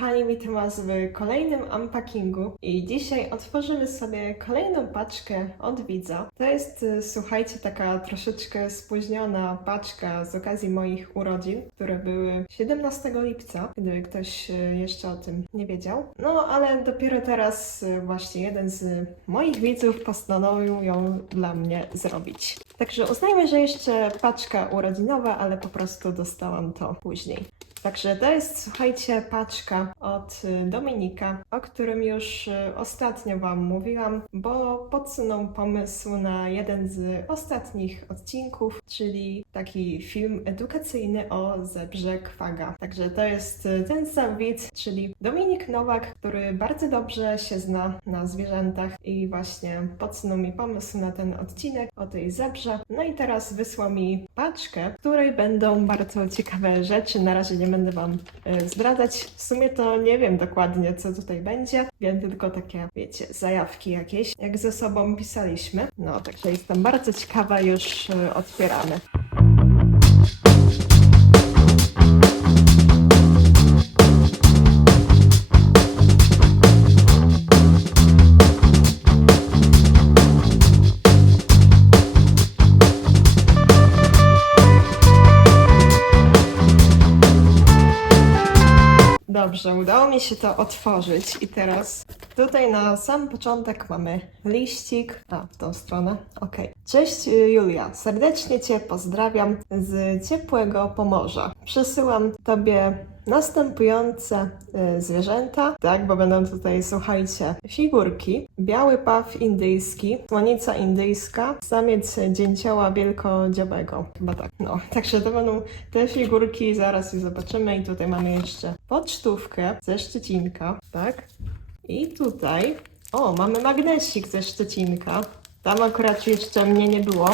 kochani, witam Was w kolejnym unpackingu i dzisiaj otworzymy sobie kolejną paczkę od widza. To jest, y, słuchajcie, taka troszeczkę spóźniona paczka z okazji moich urodzin, które były 17 lipca, gdyby ktoś y, jeszcze o tym nie wiedział. No, ale dopiero teraz y, właśnie jeden z moich widzów postanowił ją dla mnie zrobić. Także uznajmy, że jeszcze paczka urodzinowa, ale po prostu dostałam to później. Także to jest, słuchajcie, paczka od y, Dominika, o którym już y, ostatnio Wam mówiłam, bo podsunął pomysł na jeden z ostatnich odcinków, czyli taki film edukacyjny o zebrze Kwaga. Także to jest y, ten sam widz, czyli Dominik Nowak, który bardzo dobrze się zna na zwierzętach i właśnie podsunął mi pomysł na ten odcinek o tej zebrze. No i teraz wysłał mi paczkę, w której będą bardzo ciekawe rzeczy. Na razie nie Wam e, zdradzać. W sumie to nie wiem dokładnie, co tutaj będzie. Wiem tylko takie, wiecie, zajawki jakieś, jak ze sobą pisaliśmy. No, także jestem bardzo ciekawa, już e, otwieramy. Dobrze, udało mi się to otworzyć i teraz tutaj na sam początek mamy liścik. A, w tą stronę. Ok. Cześć y, Julia, serdecznie Cię pozdrawiam z ciepłego Pomorza. Przesyłam Tobie następujące y, zwierzęta, tak, bo będą tutaj, słuchajcie, figurki. Biały paw indyjski, słonica indyjska, samiec dzięcioła wielkodziobego. Chyba tak, no. Także to będą te figurki, zaraz je zobaczymy. I tutaj mamy jeszcze pocztówkę ze Szczecinka, tak. I tutaj, o, mamy magnesik ze Szczecinka. Tam akurat jeszcze mnie nie było.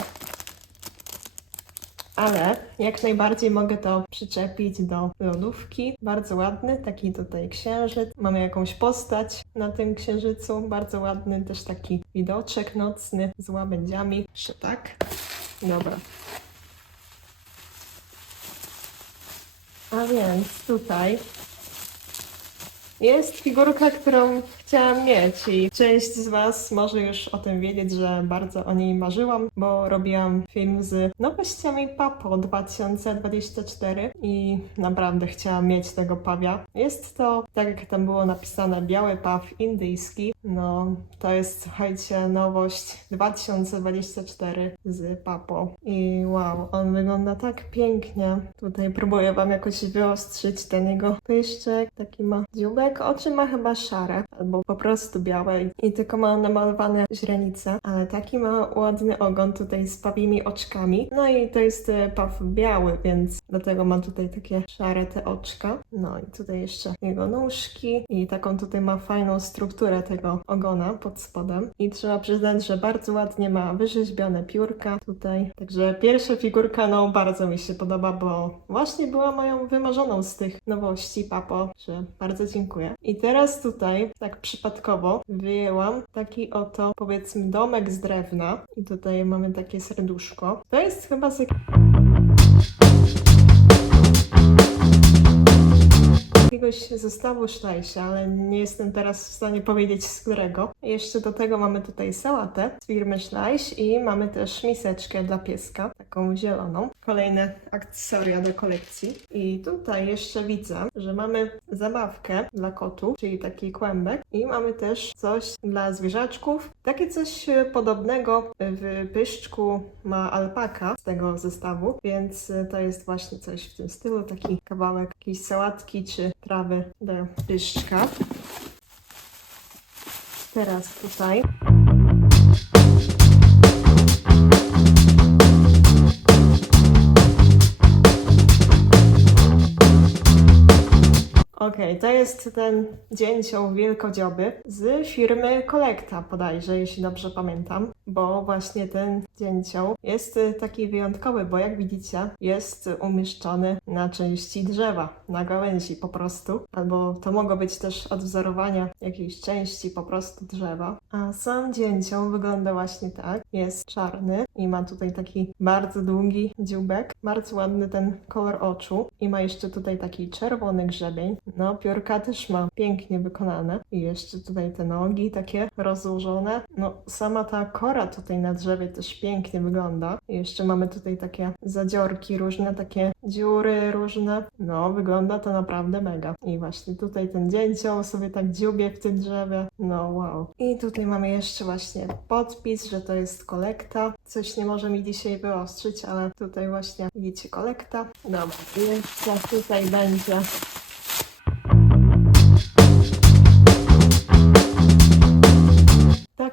Ale jak najbardziej mogę to przyczepić do lodówki. Bardzo ładny, taki tutaj księżyc. Mamy jakąś postać na tym księżycu. Bardzo ładny, też taki widoczek nocny z łabędziami. Jeszcze tak. Dobra. A więc tutaj jest figurka, którą chciałam mieć i część z Was może już o tym wiedzieć, że bardzo o niej marzyłam, bo robiłam film z nowościami Papo 2024 i naprawdę chciałam mieć tego pawia. Jest to, tak jak tam było napisane, biały paw indyjski. No, to jest, słuchajcie, nowość 2024 z Papo. I wow, on wygląda tak pięknie. Tutaj próbuję Wam jakoś wyostrzyć ten jego pyszczek. Taki ma dziubek. Oczy ma chyba szare, albo po prostu białe i, tylko ma namalowane źrenice. Ale taki ma ładny ogon tutaj z pawimi oczkami. No i to jest e, paw biały, więc dlatego ma tutaj takie szare te oczka. No i tutaj jeszcze jego nóżki i taką tutaj ma fajną strukturę tego ogona pod spodem. I trzeba przyznać, że bardzo ładnie ma wyrzeźbione piórka tutaj. Także pierwsza figurka, no bardzo mi się podoba, bo właśnie była moją wymarzoną z tych nowości, papo, że bardzo dziękuję. I teraz tutaj, tak przypadkowo, wyjęłam taki oto, powiedzmy, domek z drewna. I tutaj mamy takie serduszko. To jest chyba z jakiegoś zestawu sztajsia, ale nie jestem teraz w stanie powiedzieć z którego. Jeszcze do tego mamy tutaj sałatę z firmy Szlajś i mamy też miseczkę dla pieska, taką zieloną. Kolejne akcesoria do kolekcji. I tutaj jeszcze widzę, że mamy zabawkę dla kotów, czyli taki kłębek i mamy też coś dla zwierzaczków. Takie coś podobnego w pyszczku ma alpaka z tego zestawu, więc to jest właśnie coś w tym stylu, taki kawałek jakiejś sałatki czy trawy do pyszczka. Teraz tutaj. Okej, to jest ten dzięcioł wielkodzioby z firmy Kolekta bodajże, jeśli dobrze pamiętam, bo właśnie ten dzięcioł jest y, taki wyjątkowy, bo jak widzicie jest umieszczony na części drzewa, na gałęzi po prostu, albo to mogło być też odwzorowania jakiejś części po prostu drzewa. A sam dzięcioł wygląda właśnie tak, jest czarny i ma tutaj taki bardzo długi dzióbek, bardzo ładny ten kolor oczu i ma jeszcze tutaj taki czerwony grzebień No, piórka też ma pięknie wykonane. I jeszcze tutaj te nogi takie rozłożone. No, sama ta kora tutaj na drzewie też pięknie wygląda. I jeszcze mamy tutaj takie zadziorki różne, takie dziury różne. No, wygląda to naprawdę mega. I właśnie tutaj ten dzięcioł sobie tak dziubie w tym drzewie. No, wow. I tutaj mamy jeszcze właśnie podpis, że to jest kolekta. Coś nie może mi dzisiaj wyostrzyć, ale tutaj właśnie widzicie kolekta. Dobra, jeszcze tutaj będzie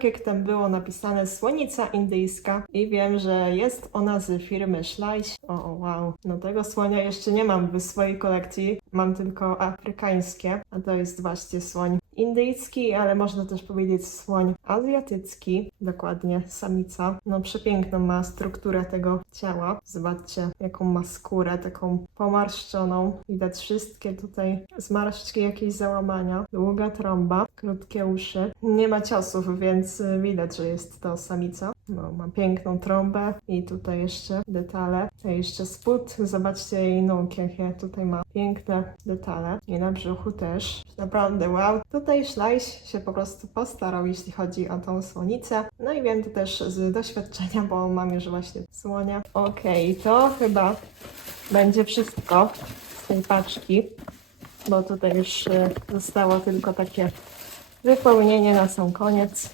jak tam było napisane, słonica indyjska i wiem, że jest ona z firmy Schleich. O, wow, no tego słonia jeszcze nie mam w swojej kolekcji, mam tylko afrykańskie, a to jest właśnie słoń indyjski, ale można też powiedzieć słoń azjatycki, dokładnie samica. No przepiękną ma strukturę tego ciała. Zobaczcie, jaką ma skórę, taką pomarszczoną. Widać wszystkie tutaj zmarszczki, jakieś załamania. Długa trąba, krótkie uszy. Nie ma ciosów, więc y, widać, że jest to samica. No, ma piękną trąbę i tutaj jeszcze detale. A jeszcze spód, zobaczcie jej nóg, jakie tutaj ma piękne detale. I na brzuchu też. Naprawdę wow. Tutaj Szlajś się po prostu postarał, jeśli chodzi o tą słonicę. No i wiem to też z doświadczenia, bo mam już właśnie słonia. Okej, to chyba będzie wszystko z tej paczki, bo tutaj już y, zostało tylko takie wypełnienie na sam koniec.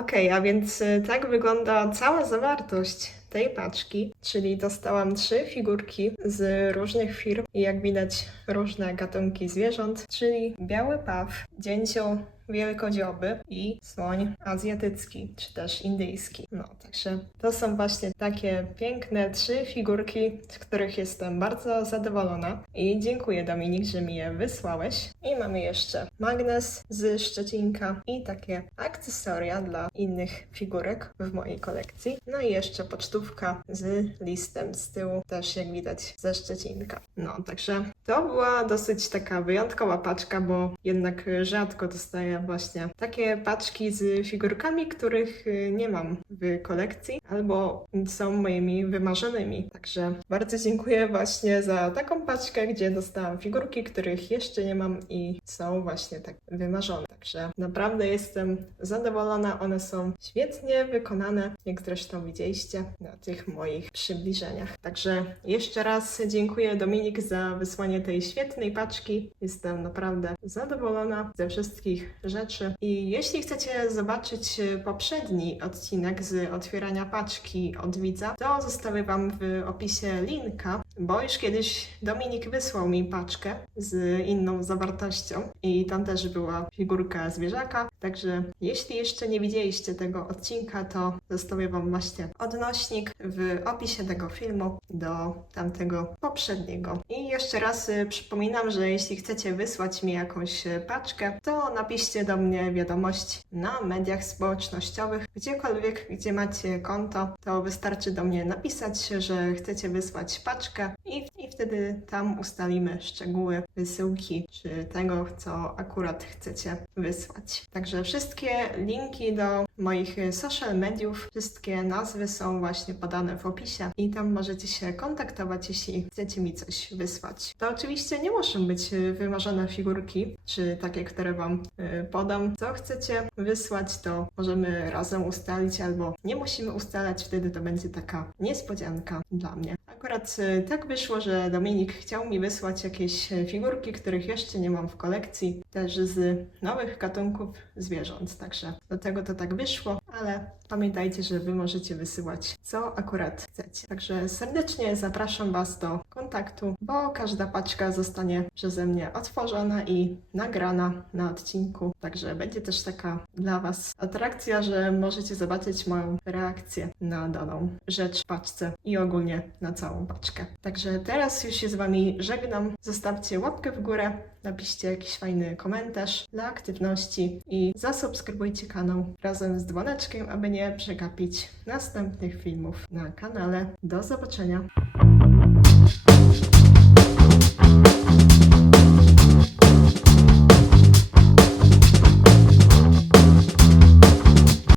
Okej, a więc y, tak wygląda cała zawartość tej paczki, czyli dostałam trzy figurki z różnych firm i jak widać różne gatunki zwierząt, czyli biały paw, dzięcioł wielkodzioby i słoń azjatycki, czy też indyjski. No, także to są właśnie takie piękne trzy figurki, z których jestem bardzo zadowolona i dziękuję Dominik, że mi je wysłałeś. I mamy jeszcze magnes z Szczecinka i takie akcesoria dla innych figurek w mojej kolekcji. No i jeszcze pocztówka z listem z tyłu, też jak widać ze Szczecinka. No, także to była dosyć taka wyjątkowa paczka, bo jednak rzadko dostaję właśnie takie paczki z figurkami, których y, nie mam w kolekcji albo są moimi wymarzonymi. Także bardzo dziękuję właśnie za taką paczkę, gdzie dostałam figurki, których jeszcze nie mam i są właśnie tak wymarzone. Także naprawdę jestem zadowolona. One są świetnie wykonane, jak zresztą widzieliście na tych moich przybliżeniach. Także jeszcze raz dziękuję Dominik za wysłanie tej świetnej paczki. Jestem naprawdę zadowolona ze wszystkich rzeczy. I jeśli chcecie zobaczyć e, poprzedni odcinek z otwierania paczki od widza, to zostawię Wam w opisie linka, bo już kiedyś Dominik wysłał mi paczkę z inną zawartością i tam też była figurka zwierzaka. Także jeśli jeszcze nie widzieliście tego odcinka, to zostawię Wam właśnie odnośnik w opisie tego filmu do tamtego poprzedniego. I jeszcze raz y, przypominam, że jeśli chcecie wysłać mi jakąś y, paczkę, to napiszcie do mnie wiadomość na mediach społecznościowych, gdziekolwiek, gdzie macie konto, to wystarczy do mnie napisać, że chcecie wysłać paczkę i, i wtedy tam ustalimy szczegóły wysyłki czy tego, co akurat chcecie wysłać. Także wszystkie linki do moich social mediów, wszystkie nazwy są właśnie podane w opisie i tam możecie się kontaktować, jeśli chcecie mi coś wysłać. To oczywiście nie muszą być wymarzone figurki, czy takie, które Wam y, podam. Co chcecie wysłać, to możemy razem ustalić, albo nie musimy ustalać, wtedy to będzie taka niespodzianka dla mnie. Akurat y, tak wyszło, że Dominik chciał mi wysłać jakieś y, figurki, których jeszcze nie mam w kolekcji, też z nowych gatunków zwierząt, także do tego to tak wyszło, ale pamiętajcie, że Wy możecie wysyłać co akurat chcecie. Także serdecznie zapraszam Was do kontaktu, bo każda paczka zostanie przeze mnie otworzona i nagrana na odcinku, także będzie też taka dla Was atrakcja, że możecie zobaczyć moją reakcję na daną rzecz w paczce i ogólnie na całą paczkę. Także teraz już się z Wami żegnam. Zostawcie łapkę w górę, napiszcie jakiś fajny komentarz dla aktywności i zasubskrybujcie kanał razem z dzwoneczkiem, aby nie przegapić następnych filmów na kanale. Do zobaczenia!